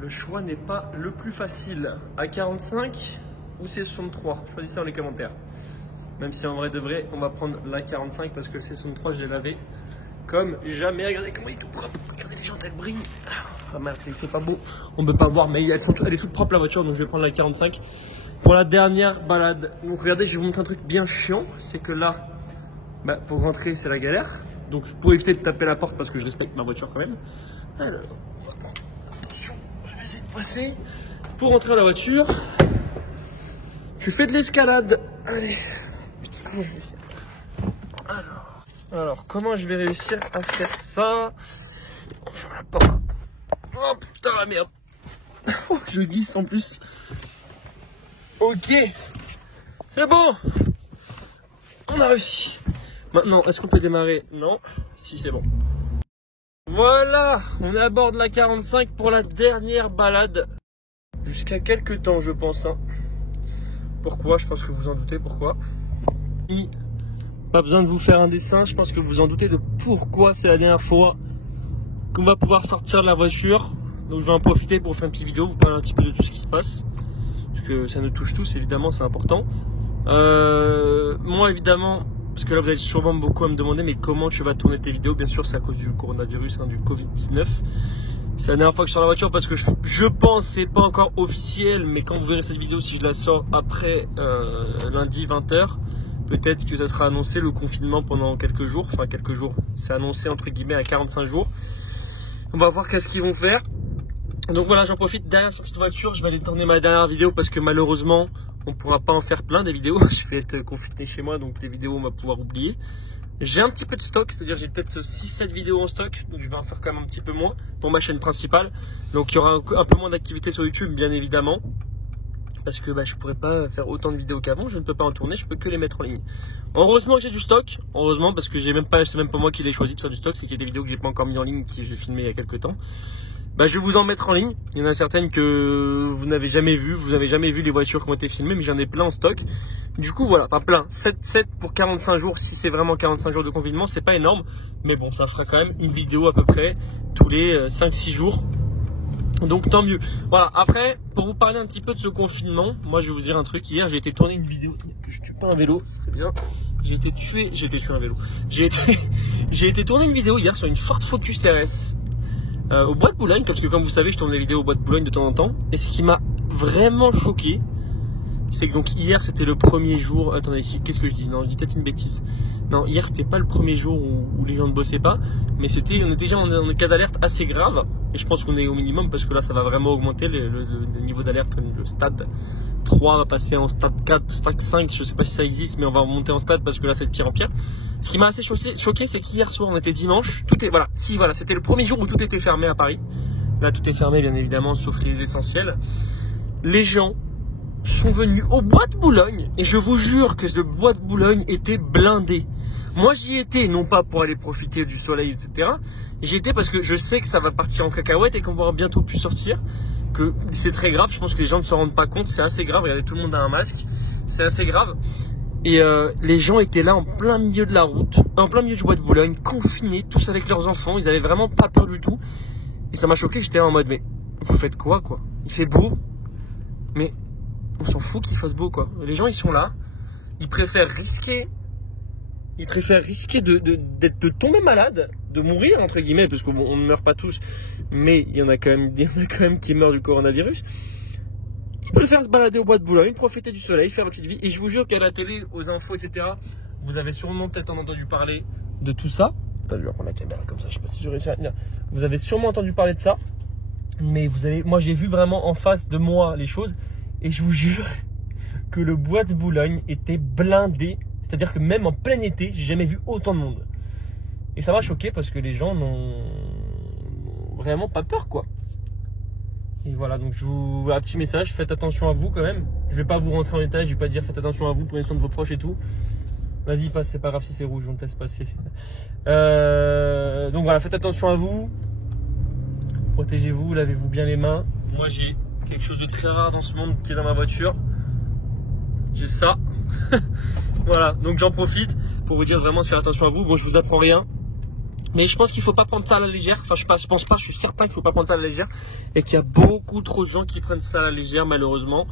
Le choix n'est pas le plus facile. A45 ou C63? Choisissez dans les commentaires. Même si en vrai de vrai, on va prendre la 45 parce que le C63, je l'ai lavé comme jamais. Regardez comment il est tout propre. Regardez les jantes, elles brillent. Ah merde, c'est pas beau. On ne peut pas voir, mais elle est toute propre la voiture. Donc je vais prendre la 45 pour la dernière balade. Donc regardez, je vais vous montrer un truc bien chiant. C'est que là, pour rentrer, c'est la galère. Donc pour éviter de taper la porte parce que je respecte ma voiture quand même. Alors, attention, je vais essayer de passer. Pour rentrer à la voiture, je fais de l'escalade. Allez. Putain, comment je vais faire? Alors, comment je vais réussir à faire ça? On ferme la porte. Oh putain la merde. Oh, je glisse en plus. Ok. C'est bon. On a réussi. Maintenant, est-ce qu'on peut démarrer? Non. Si, c'est bon. Voilà. On est à bord de la 45 pour la dernière balade. Jusqu'à quelques temps, je pense. Hein. Pourquoi? Je pense que vous en doutez pourquoi. Pas besoin de vous faire un dessin. Je pense que vous en doutez de pourquoi c'est la dernière fois qu'on va pouvoir sortir de la voiture. Donc je vais en profiter pour faire une petite vidéo, vous parler un petit peu de tout ce qui se passe. Parce que ça nous touche tous, évidemment, c'est important. Moi, évidemment, parce que là, vous allez sûrement beaucoup à me demander, mais comment tu vas tourner tes vidéos? Bien sûr, c'est à cause du coronavirus, hein, du Covid-19. C'est la dernière fois que je sors la voiture parce que je pense, c'est pas encore officiel, mais quand vous verrez cette vidéo, si je la sors après lundi 20h, peut-être que ça sera annoncé le confinement pendant quelques jours. Enfin, quelques jours, c'est annoncé entre guillemets à 45 jours. On va voir qu'est-ce qu'ils vont faire. Donc voilà, j'en profite, derrière cette voiture, je vais aller tourner ma dernière vidéo parce que malheureusement, on ne pourra pas en faire plein des vidéos. Je vais être confiné chez moi, donc les vidéos, on va pouvoir oublier. J'ai un petit peu de stock, c'est-à-dire j'ai peut-être 6-7 vidéos en stock, donc je vais en faire quand même un petit peu moins pour ma chaîne principale. Donc il y aura un peu moins d'activité sur YouTube, bien évidemment. Parce que je ne pourrais pas faire autant de vidéos qu'avant, je ne peux pas en tourner, je peux que les mettre en ligne. Heureusement que j'ai du stock, heureusement parce que c'est même pas moi qui l'ai choisi de faire du stock, c'est qu'il y a des vidéos que j'ai pas encore mis en ligne, que j'ai filmé il y a quelques temps. Je vais vous en mettre en ligne. Il y en a certaines que vous n'avez jamais vues. Vous n'avez jamais vu les voitures qui ont été filmées, mais j'en ai plein en stock. Du coup, voilà, enfin plein. 7 pour 45 jours. Si c'est vraiment 45 jours de confinement, c'est pas énorme. Mais bon, ça fera quand même une vidéo à peu près tous les 5-6 jours. Donc tant mieux. Voilà, après, pour vous parler un petit peu de ce confinement, moi je vais vous dire un truc. Hier, j'ai été tourner une vidéo. Je tue pas un vélo, c'est très bien. J'ai été tué un vélo. J'ai été tourner une vidéo hier sur une Ford Focus RS. Au Bois de Boulogne, parce que comme vous savez, je tourne des vidéos au Bois de Boulogne de temps en temps. Et ce qui m'a vraiment choqué, c'est que donc hier c'était le premier jour. Attendez, qu'est-ce que je dis? Non, je dis peut-être une bêtise. Non, hier c'était pas le premier jour où les gens ne bossaient pas, mais on est déjà en cas d'alerte assez grave. Et je pense qu'on est au minimum parce que là ça va vraiment augmenter le niveau d'alerte. Le stade 3 va passer en stade 4, stade 5, je sais pas si ça existe, mais on va monter en stade parce que là c'est de pire en pire. Ce qui m'a assez choqué, c'est qu'hier soir on était dimanche, c'était le premier jour où tout était fermé à Paris. Là tout est fermé bien évidemment, sauf les essentiels. Les gens sont venus au Bois de Boulogne et je vous jure que le Bois de Boulogne était blindé. Moi j'y étais non pas pour aller profiter du soleil etc. J'y étais parce que je sais que ça va partir en cacahuète et qu'on va bientôt plus sortir. Que c'est très grave, je pense que les gens ne se rendent pas compte, c'est assez grave. Regardez, tout le monde a un masque, c'est assez grave. Et les gens étaient là en plein milieu de la route, en plein milieu du Bois de Boulogne, confinés, tous avec leurs enfants, ils avaient vraiment pas peur du tout. Et ça m'a choqué, j'étais en mode mais vous faites quoi? Il fait beau, mais on s'en fout qu'il fasse beau quoi. Les gens ils sont là, ils préfèrent risquer de tomber malade, de mourir entre guillemets, parce qu'on ne meurt pas tous, mais il y en a quand même qui meurent du coronavirus. Ils préfèrent se balader au Bois de Boulogne, profiter du soleil, faire une petite vie. Et je vous jure qu'à la télé, aux infos, etc., vous avez sûrement peut-être entendu parler de tout ça. Attends, je vais reprendre la caméra comme ça, je sais pas si je réussis à tenir. Vous avez sûrement entendu parler de ça, mais moi j'ai vu vraiment en face de moi les choses, et je vous jure que le Bois de Boulogne était blindé. C'est-à-dire que même en plein été, j'ai jamais vu autant de monde. Et ça m'a choqué parce que les gens n'ont vraiment pas peur quoi. Et voilà, donc un petit message, faites attention à vous quand même. Je vais pas vous rentrer en détail, je vais pas dire faites attention à vous, prenez soin de vos proches et tout. Vas-y, passe, c'est pas grave si c'est rouge, on te laisse passer. Donc voilà, faites attention à vous. Protégez-vous, lavez-vous bien les mains. Moi j'ai quelque chose de très rare dans ce monde qui est dans ma voiture. J'ai ça. Voilà, donc j'en profite pour vous dire vraiment de faire attention à vous. Bon, je vous apprends rien. Mais je pense qu'il ne faut pas prendre ça à la légère. Enfin, je pense pas, je suis certain qu'il ne faut pas prendre ça à la légère. Et qu'il y a beaucoup trop de gens qui prennent ça à la légère, malheureusement.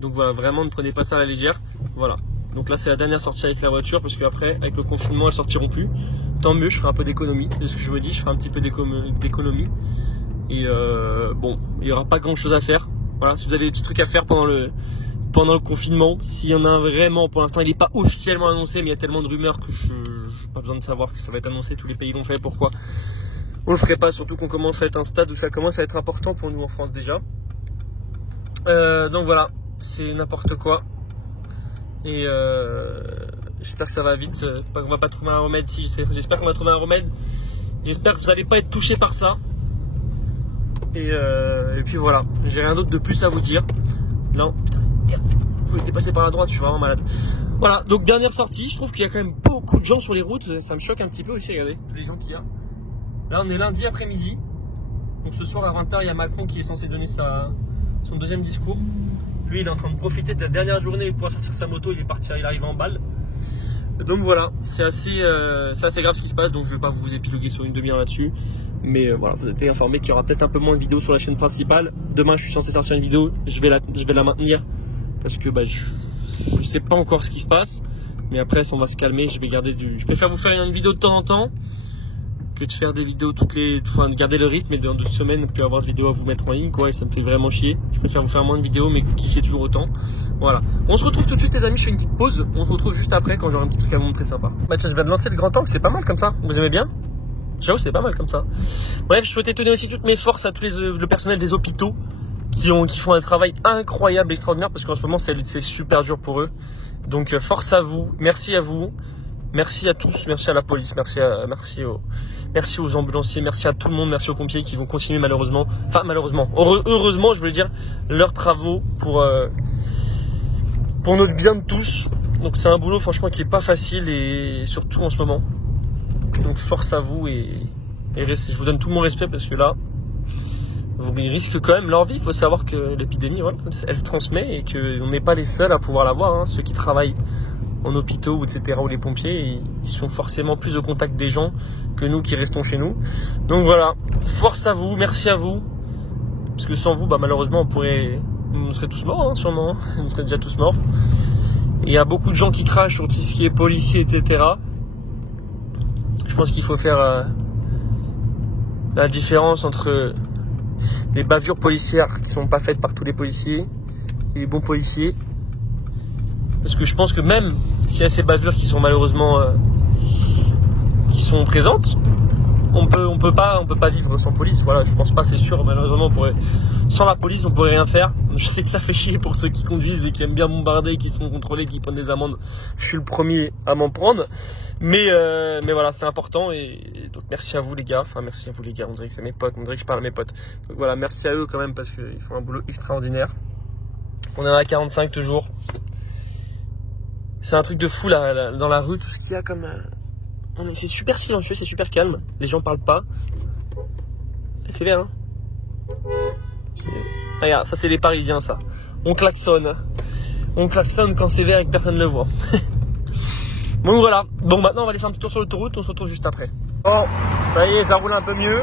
Donc voilà, vraiment, ne prenez pas ça à la légère. Voilà. Donc là, c'est la dernière sortie avec la voiture. Parce qu'après, avec le confinement, elles ne sortiront plus. Tant mieux, je ferai un peu d'économie. C'est ce que je me dis, je ferai un petit peu d'économie. Et bon, il n'y aura pas grand chose à faire. Voilà, si vous avez des petits trucs à faire pendant le confinement, s'il y en a un vraiment, pour l'instant, il n'est pas officiellement annoncé, mais il y a tellement de rumeurs que je n'ai pas besoin de savoir que ça va être annoncé. Tous les pays l'ont fait, pourquoi on le ferait pas, surtout qu'on commence à être un stade où ça commence à être important pour nous en France déjà. Donc voilà, c'est n'importe quoi. Et j'espère que ça va vite, qu'on va pas trouver un remède. J'espère qu'on va trouver un remède. J'espère que vous n'allez pas être touché par ça. Et puis voilà, j'ai rien d'autre de plus à vous dire. Là, putain, merde, je voulais dépasser par la droite, je suis vraiment malade. Voilà, donc dernière sortie, je trouve qu'il y a quand même beaucoup de gens sur les routes, ça me choque un petit peu aussi, regardez, tous les gens qu'il y a. Là, on est lundi après-midi, donc ce soir à 20h, il y a Macron qui est censé donner son deuxième discours. Lui, il est en train de profiter de la dernière journée pour sortir sa moto, il arrive en balle. Donc voilà, c'est assez grave ce qui se passe, donc je ne vais pas vous épiloguer sur une demi-heure là-dessus. Mais voilà, vous êtes informé qu'il y aura peut-être un peu moins de vidéos sur la chaîne principale. Demain, je suis censé sortir une vidéo, je vais la maintenir parce que je sais pas encore ce qui se passe. Mais après, ça on va se calmer, je préfère vous faire une vidéo de temps en temps que de faire des vidéos de garder le rythme et dans 2 semaines, puis avoir de vidéos à vous mettre en ligne, quoi, et ça me fait vraiment chier. Je préfère vous faire moins de vidéos, mais que vous kiffiez toujours autant. Voilà. On se retrouve tout de suite, les amis, je fais une petite pause. On se retrouve juste après quand j'aurai un petit truc à vous montrer sympa. Bah tiens, je viens de lancer le grand angle, c'est pas mal comme ça. Vous aimez bien? J'avoue, c'est pas mal comme ça. Bref, je souhaitais donner aussi toutes mes forces à tous le personnel des hôpitaux qui font un travail incroyable, extraordinaire, parce qu'en ce moment, c'est super dur pour eux. Donc, force à vous, merci à vous. Merci à tous, merci à la police, merci aux ambulanciers, merci à tout le monde, merci aux pompiers qui vont continuer heureusement, je voulais dire, leurs travaux pour notre bien de tous. Donc c'est un boulot franchement qui est pas facile et surtout en ce moment. Donc force à vous et je vous donne tout mon respect parce que là, ils risquent quand même leur vie. Il faut savoir que l'épidémie, voilà, elle se transmet et qu'on n'est pas les seuls à pouvoir l'avoir, hein. Ceux qui travaillent en hôpitaux, etc., ou les pompiers, ils sont forcément plus au contact des gens que nous qui restons chez nous. Donc voilà, force à vous, merci à vous, parce que sans vous, malheureusement, on serait tous morts, hein, sûrement, hein. On serait déjà tous morts. Et il y a beaucoup de gens qui crachent sur tout ce qui est policier, etc. Je pense qu'il faut faire la différence entre les bavures policières qui sont pas faites par tous les policiers et les bons policiers. Parce que je pense que même s'il y a ces bavures qui sont malheureusement qui sont présentes, on peut pas vivre sans police. Voilà, je pense pas, c'est sûr. Malheureusement, sans la police, on pourrait rien faire. Je sais que ça fait chier pour ceux qui conduisent et qui aiment bien bombarder, qui se font contrôler, qui prennent des amendes. Je suis le premier à m'en prendre. Mais voilà, c'est important. Et donc merci à vous les gars. Enfin merci à vous les gars. On dirait que c'est mes potes. On dirait que je parle à mes potes. Donc voilà, merci à eux quand même parce qu'ils font un boulot extraordinaire. On est à 45 toujours. C'est un truc de fou là, dans la rue, tout ce qu'il y a comme... C'est super silencieux, c'est super calme. Les gens parlent pas. C'est bien, hein. Regarde, ça c'est les Parisiens, ça. On klaxonne. On klaxonne quand c'est vert et que personne ne le voit. Bon voilà. Bon, maintenant on va aller faire un petit tour sur l'autoroute. On se retrouve juste après. Bon, ça y est, ça roule un peu mieux.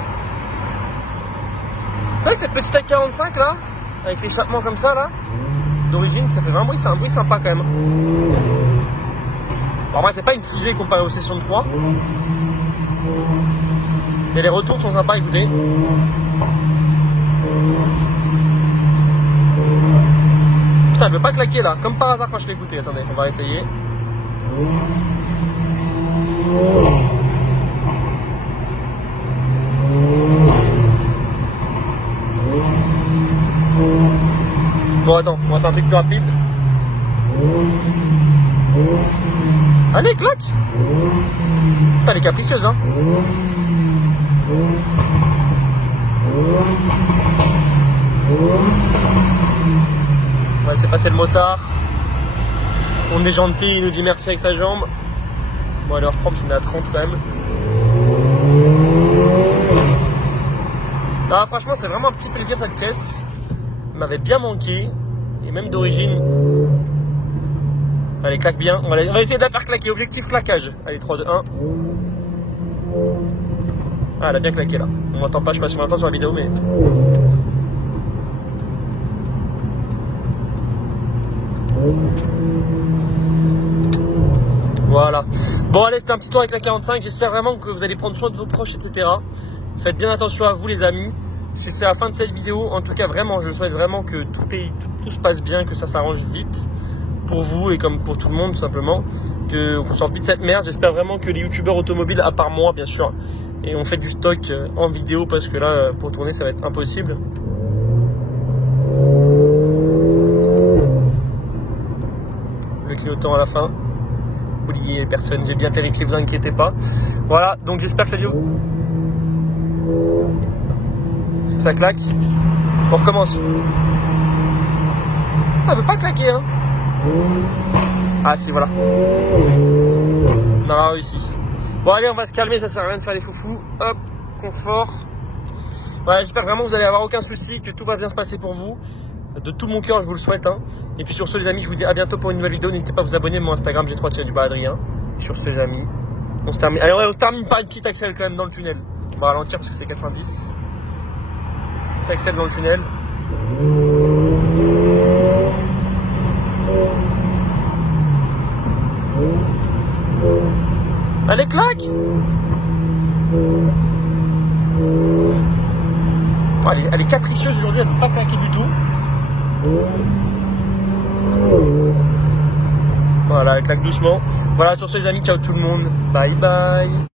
C'est vrai que cette petite A45 là, avec l'échappement comme ça là, d'origine, ça fait vraiment bruit. C'est un bruit sympa quand même. Bon, en vrai, c'est pas une fusée comparée aux sessions de 3. Mais les retours sont sympas, écoutez. Putain, elle veut pas claquer là, comme par hasard quand je fais écouter. Attendez, on va essayer. Bon, attends, on va faire un truc plus rapide. Allez, claque! Putain, elle est capricieuse, hein! On va laisser passer le motard. On est gentil, il nous dit merci avec sa jambe. Bon, elle est propre, on est à 30 quand même. Non, franchement, c'est vraiment un petit plaisir cette caisse. Elle m'avait bien manqué. Et même d'origine. Allez, claque bien. On va essayer de la faire claquer. Objectif claquage. Allez, 3, 2, 1. Ah, elle a bien claqué là. On m'entend pas, je sais pas si on m'entend sur la vidéo, mais. Voilà. Bon, allez, c'était un petit tour avec la 45. J'espère vraiment que vous allez prendre soin de vos proches, etc. Faites bien attention à vous, les amis. C'est la fin de cette vidéo. En tout cas, vraiment, je souhaite vraiment que tout se passe bien, que ça s'arrange vite pour vous et comme pour tout le monde, tout simplement. Qu'on sorte vite cette merde. J'espère vraiment que les youtubeurs automobiles, à part moi, bien sûr, et on fait du stock en vidéo parce que là, pour tourner, ça va être impossible. Le clignotant à la fin. Oubliez personne, j'ai bien vérifié, vous inquiétez pas. Voilà, donc j'espère que ça vidéo. Ça claque. On recommence. Ah, elle veut pas claquer, hein. Ah, si, voilà. On a réussi. Bon, allez, on va se calmer, ça sert à rien de faire des foufous. Hop, confort. Voilà, j'espère vraiment que vous allez avoir aucun souci, que tout va bien se passer pour vous. De tout mon cœur, je vous le souhaite. Hein. Et puis sur ce, les amis, je vous dis à bientôt pour une nouvelle vidéo. N'hésitez pas à vous abonner à mon Instagram, G3-Adrien. Et sur ce, les amis, on se termine. Allez, on se termine par une petite accel quand même dans le tunnel. On va ralentir parce que c'est 90. Petite accel dans le tunnel. Allez, claque! Elle est capricieuse aujourd'hui, elle ne veut pas claquer du tout. Voilà, elle claque doucement. Voilà, sur ce les amis, ciao tout le monde. Bye bye.